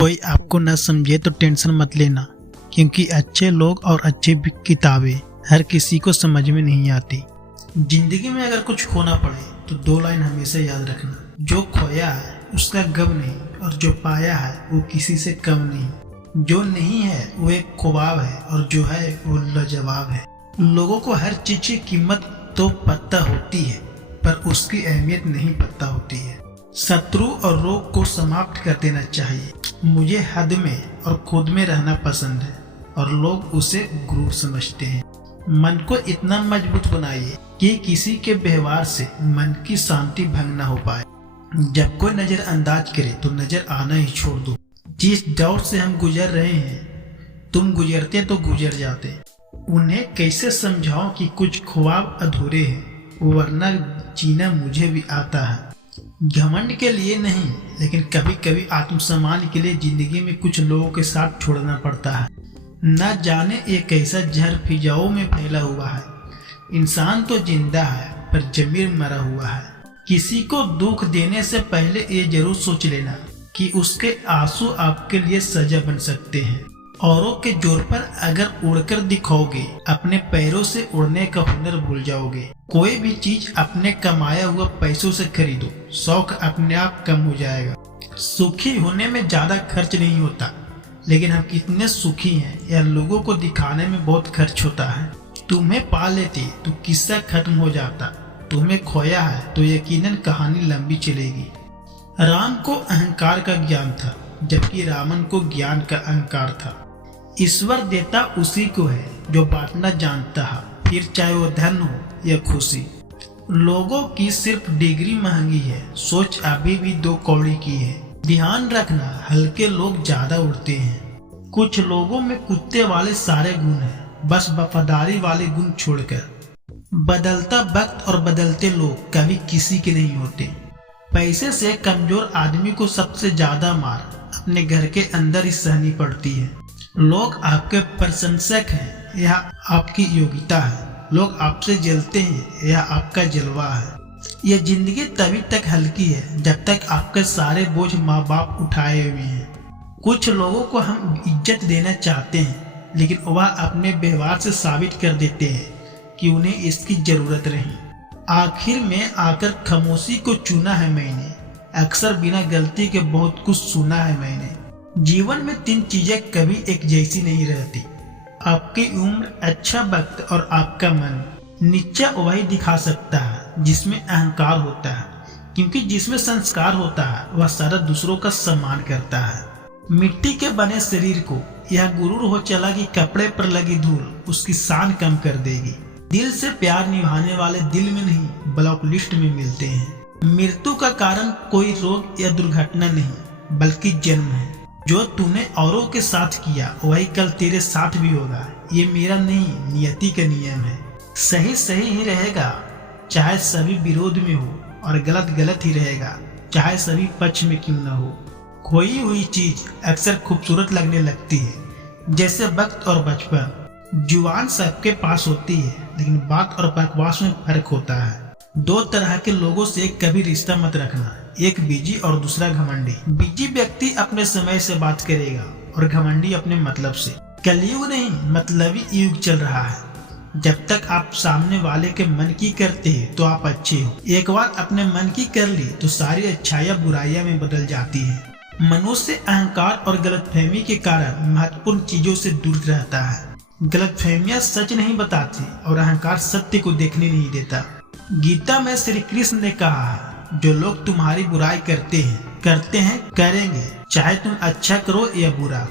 कोई आपको न समझे तो टेंशन मत लेना, क्योंकि अच्छे लोग और अच्छी किताबें हर किसी को समझ में नहीं आती। जिंदगी में अगर कुछ खोना पड़े तो 2 लाइन हमेशा याद रखना, जो खोया है उसका गम नहीं, और जो पाया है वो किसी से कम नहीं। जो नहीं है वो एक ख्वाब है, और जो है वो लाजवाब है। लोगों को हर चीज की कीमत तो पता होती है, पर उसकी अहमियत नहीं पता होती है। शत्रु और रोग को समाप्त कर देना चाहिए। मुझे हद में और खुद में रहना पसंद है, और लोग उसे गुरूर समझते हैं। मन को इतना मजबूत बनाइए कि किसी के व्यवहार से मन की शांति भंग न हो पाए। जब कोई नजरअंदाज करे तो नजर आना ही छोड़ दो। जिस दौर से हम गुजर रहे हैं, तुम गुजरते तो गुजर जाते। उन्हें कैसे समझाओ कि कुछ ख्वाब अधूरे हैं, वरना जीना मुझे भी आता है। घमंड के लिए नहीं, लेकिन कभी कभी आत्मसम्मान के लिए जिंदगी में कुछ लोगों के साथ छोड़ना पड़ता है। न जाने ये कैसा जहर फिजाओं में फैला हुआ है। इंसान तो जिंदा है, पर जमीर मरा हुआ है। किसी को दुख देने से पहले ये जरूर सोच लेना कि उसके आंसू आपके लिए सजा बन सकते हैं। औरों के जोर पर अगर उड़कर दिखाओगे, अपने पैरों से उड़ने का हुनर भूल जाओगे। कोई भी चीज अपने कमाया हुआ पैसों से खरीदो, शौक अपने आप कम हो जाएगा। सुखी होने में ज्यादा खर्च नहीं होता, लेकिन हम कितने सुखी हैं यह लोगों को दिखाने में बहुत खर्च होता है। तुम्हें पा लेते तो किस्सा खत्म हो जाता, तुम्हें खोया है तो यकीनन कहानी लंबी चलेगी। राम को अहंकार का ज्ञान था, जबकि रावण को ज्ञान का अहंकार था। ईश्वर देता उसी को है जो बांटना जानता है, फिर चाहे वो धन हो या खुशी। लोगों की सिर्फ डिग्री महंगी है, सोच अभी भी 2 कौड़ी की है। ध्यान रखना, हल्के लोग ज्यादा उड़ते हैं। कुछ लोगों में कुत्ते वाले सारे गुण हैं, बस वफादारी वाले गुण छोड़कर। बदलता वक्त और बदलते लोग कभी किसी के नहीं होते। पैसे से कमजोर आदमी को सबसे ज्यादा मार अपने घर के अंदर ही सहनी पड़ती है। लोग आपके प्रशंसक हैं, यह आपकी योग्यता है। लोग आपसे जलते हैं, यह आपका जलवा है। यह जिंदगी तभी तक हल्की है जब तक आपके सारे बोझ माँ बाप उठाए हुए हैं। कुछ लोगों को हम इज्जत देना चाहते हैं, लेकिन वह अपने व्यवहार से साबित कर देते हैं कि उन्हें इसकी जरूरत नहीं। आखिर में आकर खामोशी को चुना है मैंने, अक्सर बिना गलती के बहुत कुछ सुना है मैंने। जीवन में 3 चीजें कभी एक जैसी नहीं रहती, आपकी उम्र, अच्छा वक्त और आपका मन। नीचा वही दिखा सकता है जिसमें अहंकार होता है, क्योंकि जिसमें संस्कार होता है वह सारा दूसरों का सम्मान करता है। मिट्टी के बने शरीर को यह गुरूर हो चला कि कपड़े पर लगी धूल उसकी शान कम कर देगी। दिल से प्यार निभाने वाले दिल में नहीं, ब्लॉक लिस्ट में मिलते हैं। मृत्यु का कारण कोई रोग या दुर्घटना नहीं, बल्कि जन्म है। जो तूने औरों के साथ किया वही कल तेरे साथ भी होगा। ये मेरा नहीं, नियति का नियम है। सही सही ही रहेगा, चाहे सभी विरोध में हो, और गलत गलत ही रहेगा, चाहे सभी पक्ष में क्यों न हो। खोई हुई चीज अक्सर खूबसूरत लगने लगती है, जैसे वक्त और बचपन। जुबान सबके पास होती है, लेकिन बात और बकवास में फर्क होता है। 2 तरह के लोगों से कभी रिश्ता मत रखना, एक बिजी और दूसरा घमंडी। बिजी व्यक्ति अपने समय से बात करेगा, और घमंडी अपने मतलब से। कलयुग नहीं, मतलबी युग चल रहा है। जब तक आप सामने वाले के मन की करते हैं तो आप अच्छे हो। एक बार अपने मन की कर ली तो सारी अच्छाइयाँ बुराइयां में बदल जाती है। मनुष्य अहंकार और गलतफहमी के कारण महत्वपूर्ण चीजों से दूर रहता है। गलतफहमियां सच नहीं बताती, और अहंकार सत्य को देखने नहीं देता। गीता में श्री कृष्ण ने कहा है, जो लोग तुम्हारी बुराई करते हैं, करेंगे, चाहे तुम अच्छा करो या बुरा।